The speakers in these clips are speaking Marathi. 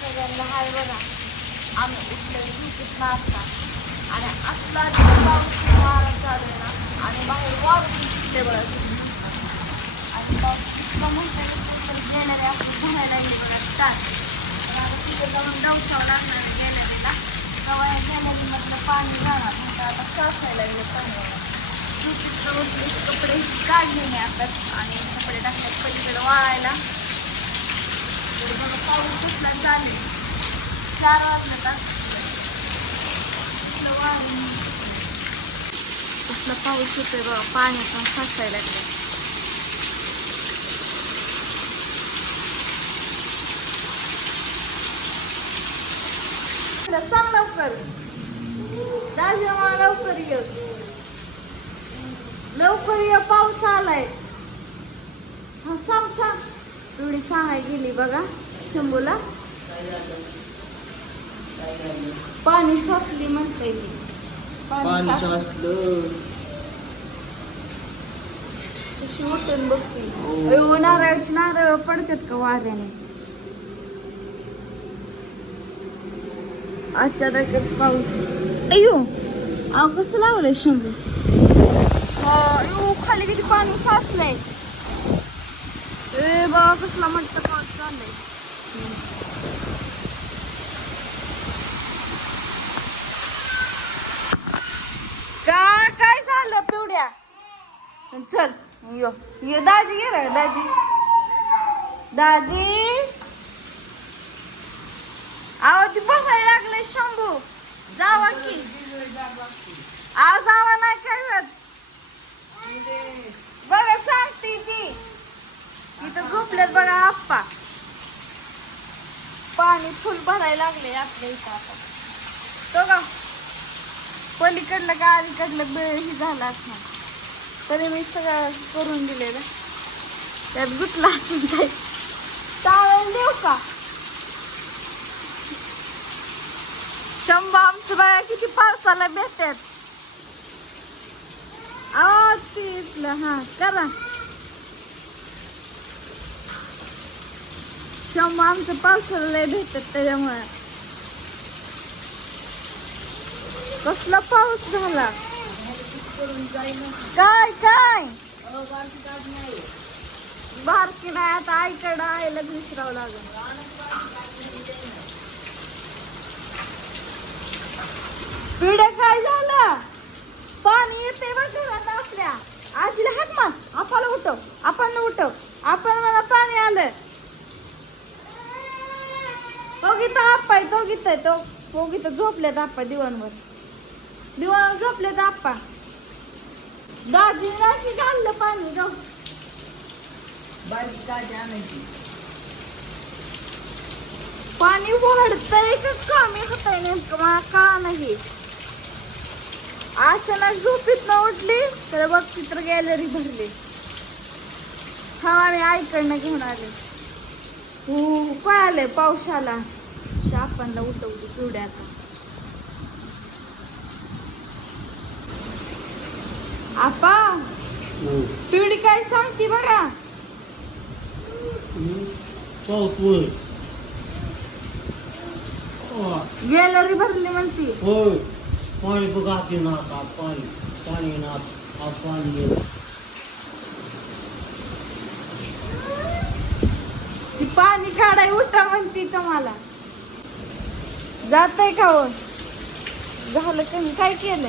सगळ्यांना हाय बघा आम्ही उठले झोपेत आता आणि असला पाऊस चालू आहे ना आणि बाहेर वारून सुटले बघा आणि पाऊस इतका म्हणतो तर गेल्याने आपलं धुवायला लागली बघा तर आता तिथे जाऊन डवसावं लागणार आहे तेव्हा या पाणी जाणार म्हणजे आता साचायला लागले पाणी. झोपेत कपडे काढले मी आता आणि कपडे टाकण्यात पलीकडे वाळायला. बघा पाऊस कुठला चालेल चार वाजले का कसला पाऊस होतोय बघा पाणी पण साचायला लागलं सांग लवकर. दाजी लवकर ये. लवकर ये पाऊस आलाय. हा सांग सांग. एवढी सांगाय गेली बघा. शंभूला? पाणी साचली म्हणते मी. पाणी साचलं. कशी उठून बघते हो. अयो, नारळाची नारळ पडतात का वाऱ्याने? अचानकच पाऊस. अयो अहो कसं लावलंय शंभू? अयो खाली किती पाणी साचलंय. ए बाबा कसला म्हणतं पाऊस चाललंय. का काय झालं पिवड्या? चल यो. यो दाजी गेला दाजी. दाजी? आहो ती बघायला लागले शंभू. जावा की. आ जावा नाही काय होत बघा सांगते ती. इथं झोपल्यात बघा आप्पा. पाणी फुल भरायला लागले आपल्या इथं आता. तो का? पलीकडलं का अलीकडलं बेळ ही झाला असणार तरी मी सगळं करून दिलेलं. त्यात गुतला असून काही. टावेल देऊ का? शंभा आमचं बाया किती पावसाला भेटतात. आवाज ती इथलं हां करा. शंभा आमचं पावसाला लय भेटतात त्याच्यामुळे. कसला पाऊस झाला? काय काय? बारकी नाही आता आईकडं आईला विसरावं लागेल. पिढ्या काय झालं? पाणी येते बघ घरात आपल्या. आजीला हात मान आपण उठव. आपण उठव. आपण मला पाणी आलं तो गीता आप्पा आहे तो गीता तो तो गीता झोपल्यात आप्पा दिवाणवर. दिवाण झोपल्यात आप्पा. दाजी नाही घाललं पाणी जाऊ बारीक काठी आणायची. पाणी वाढतंय का कमी होतंय नेमकं मला का नाही. अचानक झोपीत न उठली तर बघ चित्र गॅलरी भरली. हा आम्ही आईकडनं घेऊन आले. हो काय आलंय पाऊस आला शापांना उठवली पिवड्या आता आपा पिवडी काय सांगती बघा गॅलरी भरली म्हणती. होय. पाणी बघा की ना पाणी. पाणी ना पाणी पाणी काढाय उठा म्हणती तुम्हाला जात आहे का हो? झालं का नाही? काय केलं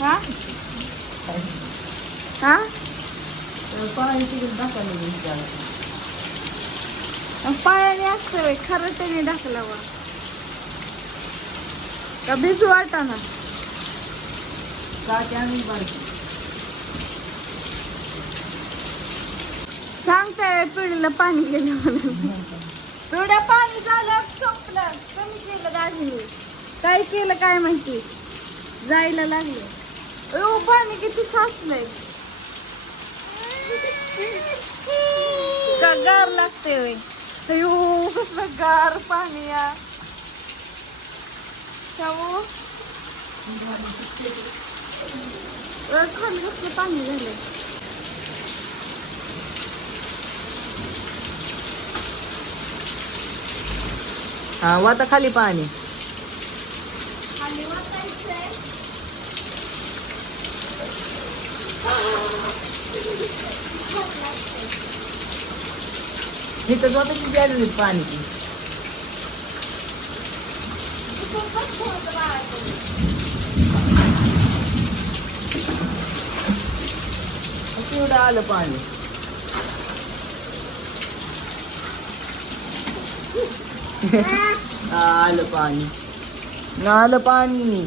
हा? हा? पाणी तिकडे टाकायला पायाने असतं व्हय, खरं त्याने टाकलं बा का भिजू वाटाना काठी आणली बारीक सांगताय पिढीला पाणी गेलं म्हणून. पिढ्या पाणी झालं संपलं. कमी केलं दाजीने काय केलं काय माहिती? जायला लागले. ओ पाणी किती साचलंय. का गार लागते होय. अयो कसलं गार पाणी या. शामू कसलं पाणी झालंय? हा वाता खाली पाणी. हे तर इथं वाताची गॅलरी पाणी ती एवढं आलं पाणी. हा, आलं पाणी आलं पाणी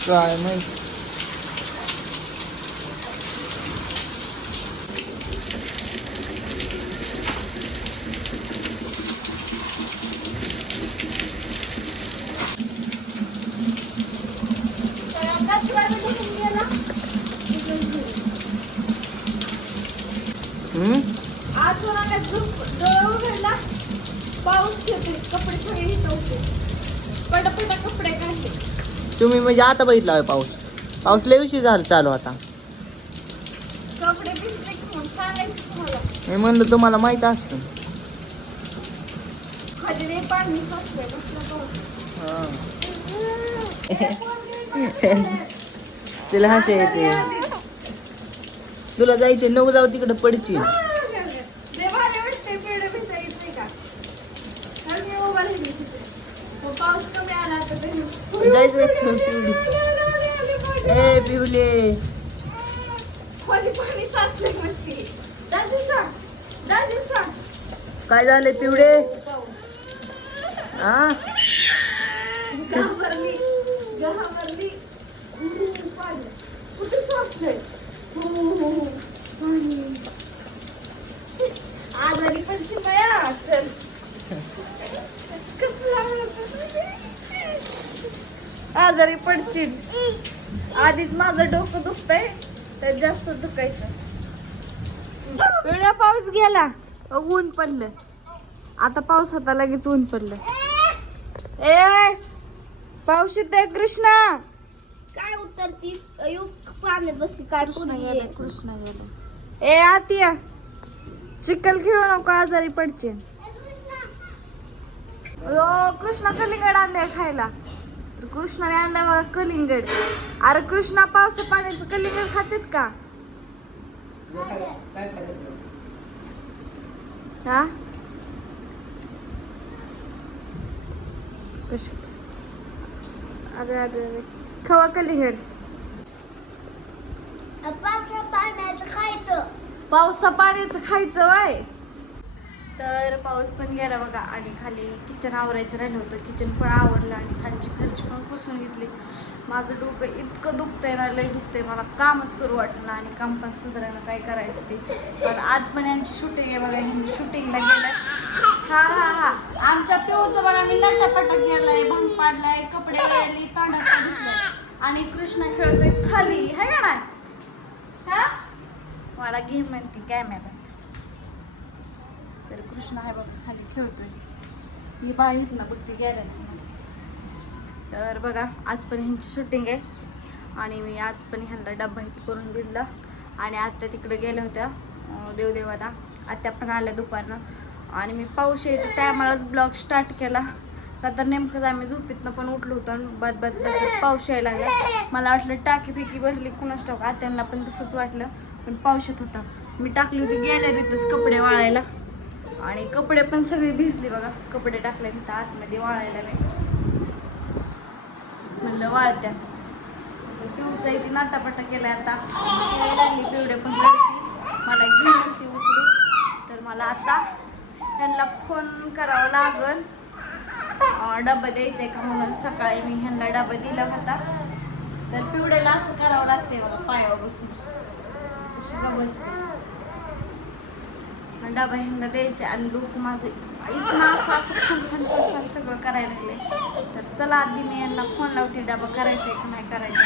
काय माहिती तर कचरा बी निघून गेला. इथून घरी. हम्म आज जरा झोप डोळे उघडला पाऊस येते कपडे सगळे इथं होते. पटापटा कपडे काढले तुम्ही म्हणजे आता बघितला होय पाऊस. पाऊस लय उशीर झाला चालू आता. कपडे भिजले की म्हणून सांगायचं तुम्हाला. मी म्हणलं तुम्हाला माहीत असतं. खाली नाही पाणी साचलंय पाऊस तिला हसा येते तुला जायचं नको जाऊ तिकडे पडची लय भारी वाटतंय पेढे भिजायचे का चल मी उभा राहिली तिथे. मग पाऊस कमी आला तर ते- जायचं एक आले, पिवळी. आले, आले, आले, आले, पाणी. ए पिवले काय झाले पिवडे हा? आजारी पडते कसलं आजारी पडशील. आधीच माझं डोकं दुखतंय तर जास्त दुखायचं. वेळा पाऊस गेला ऊन पडलं. आता पाऊस होता लगेच ऊन पडलं. ए पाऊस येतोय कृष्णा. काय युग पाण्यात बसली काय कृष्ण गेलं कृष्ण गेलं. ए आतिया चिखल खेळू नको आजारी पडचे ओ कृष्णा कलिंगड आणलाय खायला. कृष्णाने आणलाय बघा कलिंगड. अरे कृष्णा पावसा पाण्याचं कलिंगड खातेत का? हा? अरे अरे अरे. खवा कलिंगड. पावसा पाण्याचं खायचं. पावसा पाण्याचं खायचं वय. तर पाऊस पण गेला बघा. आणि खाली किचन आवरायचं राहिलं होतं. किचन पण आवरलं आणि खालची फरची पण पुसून घेतली. माझं डोकं इतकं दुखतंय ना लय दुखतंय. मला कामच करू वाटलं आणि काम पण सुधारायला काय करायचं ते. पण आज पण यांची शूटिंग आहे बघा. ह्यांनी शूटिंगला गेलं हा हा हा. आमच्या पिऊचं बघा मी नटापटा गेलाय. भंग पाडलाय कपडे वाळली तांडत आणि कृष्ण खेळतोय खाली. है का नाही? हा? मला गेम म्हणते कॅमेरा. तर कृष्ण आहे बघा खाली खेळतोय. ही बाईच ना बघते गेल्या तर बघा आज पण ह्यांची शूटिंग आहे. आणि मी आज पण ह्यांना डब्बा इथे करून दिला. आणि आत्या तिकडे गेल्या होत्या देवदेवाला. आत्या पण आल्या दुपारनं. आणि मी पाऊस यायच्या टायमालाच ब्लॉग स्टार्ट केला. का तर नेमकंच आम्ही झोपीतनं पण उठलो होतो आणि बद बद बद पाऊस यायला लागला. मला वाटलं टाकी फिकी भरली कुणाच टाक आत्यांना पण तसंच वाटलं पण पाऊस येत होता. मी टाकली होती गॅलरीतच कपडे वाळायला. आणि कपडे पण सगळे भिजले बघा. कपडे टाकले तिथं आतमध्ये वाळायला मी म्हणलं वाळत्या. पिवचा इथे नाटापटा केलाय आता. लागली पिवडे पण मला घेऊन ती उचलू तर मला आता त्यांना फोन करावा लागल. डबा द्यायचा आहे का म्हणून. सकाळी मी ह्यांना डबा दिला होता. तर पिवड्याला असं करावं लागते बघा पायावर बसून. कशी का बसते डबा ह्यांना द्यायचं आहे आणि लोक माझं इथं असं असं सगळं करायला लागले. तर चला आधी मी यांना फोन लावते डबा करायचा आहे का नाही करायचा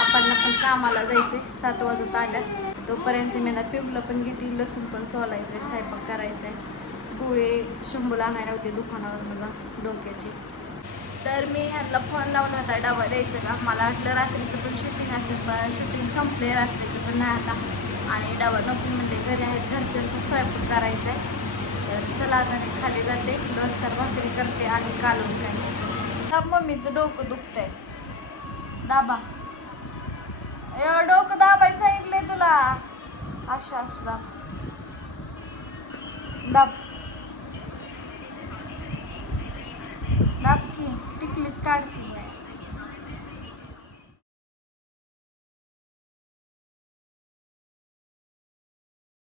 आपण पण कामाला जायचंय सात वाजत आल्यात. तोपर्यंत मी आता पिवलं पण घेते लसूण पण सोलायचं आहे स्वयंपाक करायचं आहे गोळे शंभूला आणायला होते दुकानावर मला डोक्याची. तर मी ह्यांना फोन लावला होता डबा द्यायचं का? मला वाटलं रात्रीचं पण शूटिंग असेल पण शूटिंग संपले रात्रीचं पण नाही आता. आणि डबा नको म्हणले घरी आहेत घरच्यांचा स्वयंपाक करायचा आहे तर चला आता मी खाली जाते दोन चार भाकरी करते आणि कालून काय दाब मम्मीचं डोकं दुखतंय. दाबा. एवढं डोकं दाबाय सांगितलंय तुला. अशा असं दाब. दाब. दाब की टिकलीच काढते.